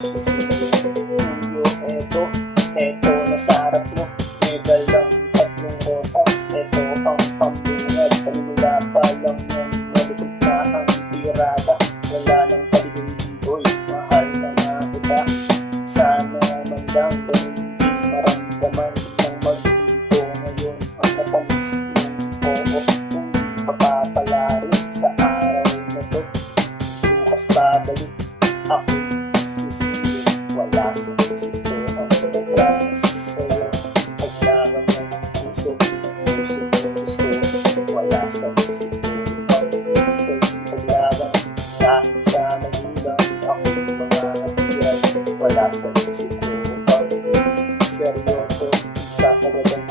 Julio, eto nasa harap mo. Medal ng tatlong rosas. Eto ang pambungad. Kanila pa lang yan. Malupit na ang tirada. Wala nang paligoy. Mahal na nga kita. Sana man lang ganun din maramdaman ng mag-ito ngayon. Ang matamis ng oo. Kung mapapala rin sa araw na to. Bukas babalik ako. Wala sa isip ko ang pagkakas sa'yo. Paglaban ng puso gusto. Wala sa isip ko ang paglaban. Kahit sa magulang ako mga natiran. Wala sa isip ko ang seryoso. Isasagadan